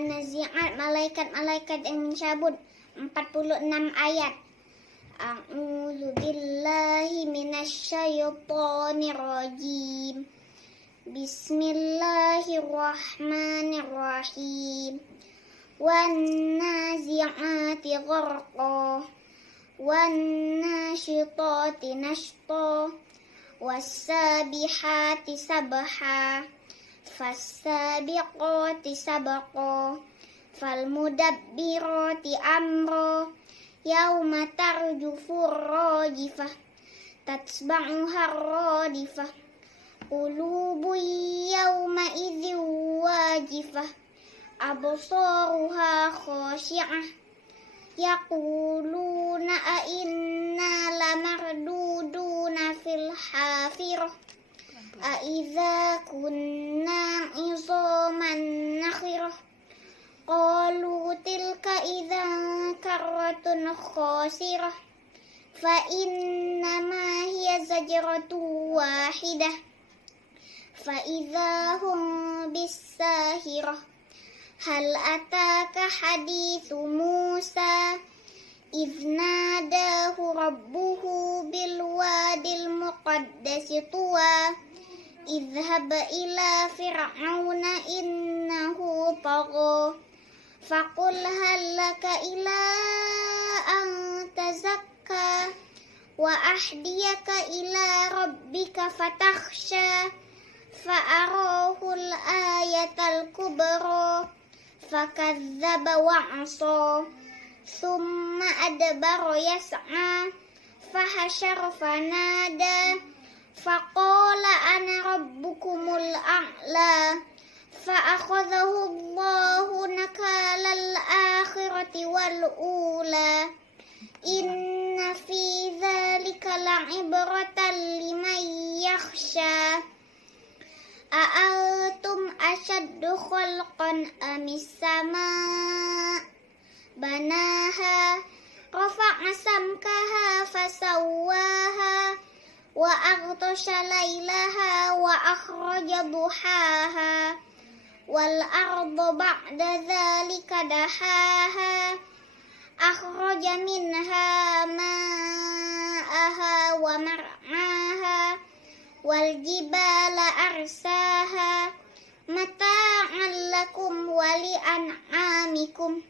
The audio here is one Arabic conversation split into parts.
An-Nazi'at, malaikat-malaikat yang mencabut. 46 ayat. A'udzu billahi minasyaitonir rajim. Bismillahirrahmanirrahim. Wan nazi'ati gharqa, wan nasyitati nashta, was-sabihati sabha, fas-sabiqati sabqa, fal-mudabbirati amra, yauma tarjufur rajifah, tatba'uha radifah, qulubu yauma idzin wajifah, absaruha khashi'ah, yaquluna a inna lamarduduna fil hafirah, a idza kunna izaman nakhirah, qalu tilka idzan karratun khasirah, fa innama hiya zajratun wahidah, fa idza hum bis-sahirah. Hal ataka hadithu Musa idh nadahu rabbuhu bil wadil muqaddasi tuwa idhhab ila fir'auna innahu tagha faqul hal laka ila an tazakka wa ahdiyaka ila rabbika fatakhsha fa'arahul ayatal kubra fakadzdzaba wa'asa thumma adbara yas'a fahasyara fanada faqala ana rabbukumul a'la fa'akhadhahu Allahu nakalal akhirati wal ula inna fi dzalika la'ibratan liman yakhsha. A'antum ashaddu khalqan amis sama' banaha rafa'a samkaha fasawwaha wa aghtasha laylaha wa akhraja duhaha wal arda ba'da dhalika dahaha akhraja minha ma'aha wa mar'aha wal jibala arsaha mata'an lakum wa li'an'amikum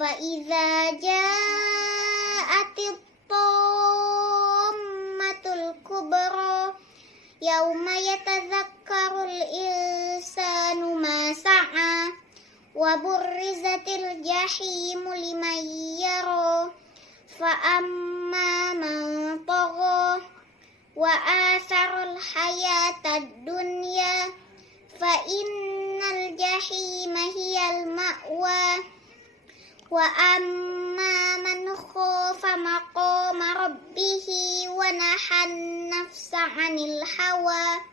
fa idza ja'atit tammatul kubra yauma yatadzakkarul insanu ma sa'a wa burrizatil jahimu liman yara fa amma man tagha wa atharul hayatad dunya fa innal jahima hiyal ma'wa wa amma man khafa maqama rabbihi wa nahan nafsa 'anil hawa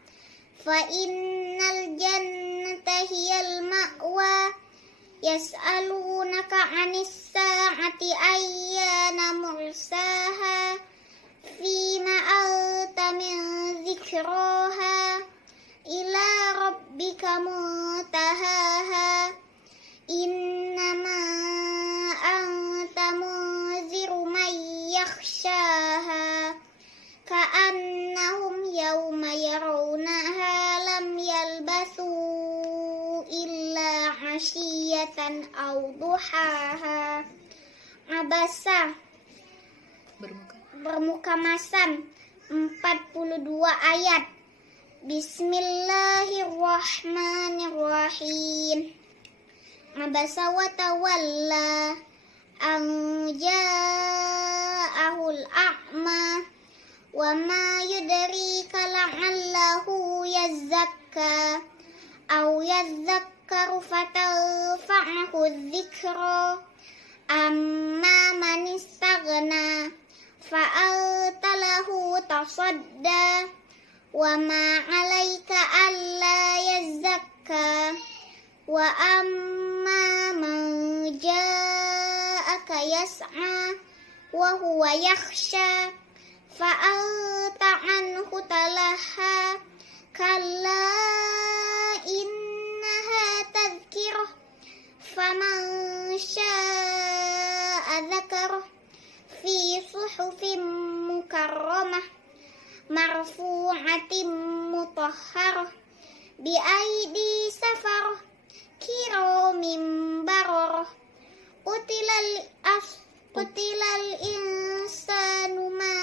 fa innal jannata hiyal ma'wa yas'alunaka 'anis sa'ati ayyana mursaha fima anta min dzikraha ila rabbika muntahaha innama anta munziru man yakhshaha ka'annahum yawma yarawnaha lam yalbasu illa 'ashiyatan aw duhaha. Abasa bermuka masam 42 ayat. Bismillahirrahmanirrahim. Abasa wa tawalla an ja'ahul a'ma wa ma yudrika la'allahu yazzakka aw yadhakkaru fatanfa'ahu dzikra amma man istaghna fa'anta lahu tasadda wa ma 'alaika alla yazzakka wa amma man ja'aka yas'a wa huwa yakhsha fa'anta anhu talaha kalla innaha tadhkirah ذكره في صحف مكرمة مرفوعة مطهرة بأيدي سفرة كرام بررة قتل الإنسان ما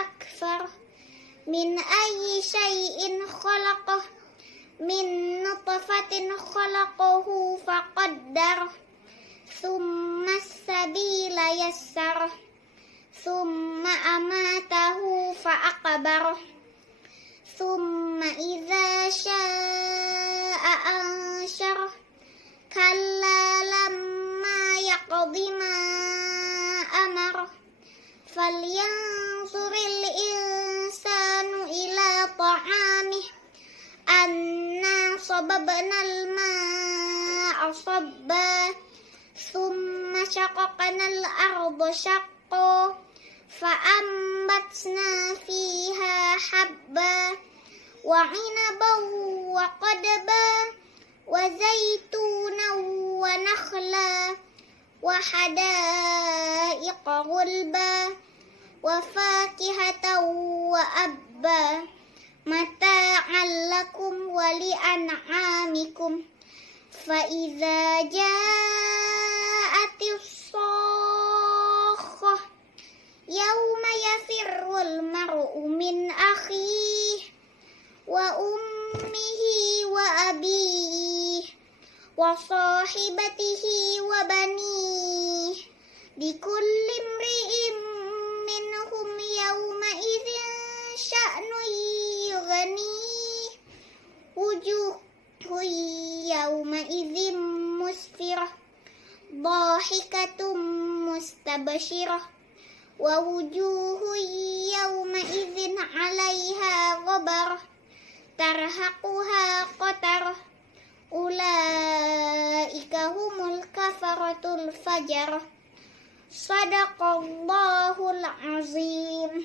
أكفره من أي شيء خلقه من نطفة خلقه فقدره ثم السبيل يسره ثم أماته فأقبره ثم إذا شاء أنشره كلا لما يقض ما أمره فلينظر الإنسان إلى طعامه أنا صببنا الماء صبا ثم شققنا الأرض شقا فأنبتنا فيها حبا وعنبا وقدبا وزيتونا ونخلا وحدائق غلبا وفاكهة وأبا متاعا لكم ولأنعامكم فإذا جاءت الصاخة يوم يفر المرء من أخيه وأمه وأبيه وصاحبته وبنيه لكل امرئ منهم يومئذ شأن يغنيه وجوه يومئذ مسفرة ضاحكة مستبشرة ووجوه يومئذ عليها غبرة ترهقها قترة أولئك هم الكفرة الفجرة صدق الله العظيم.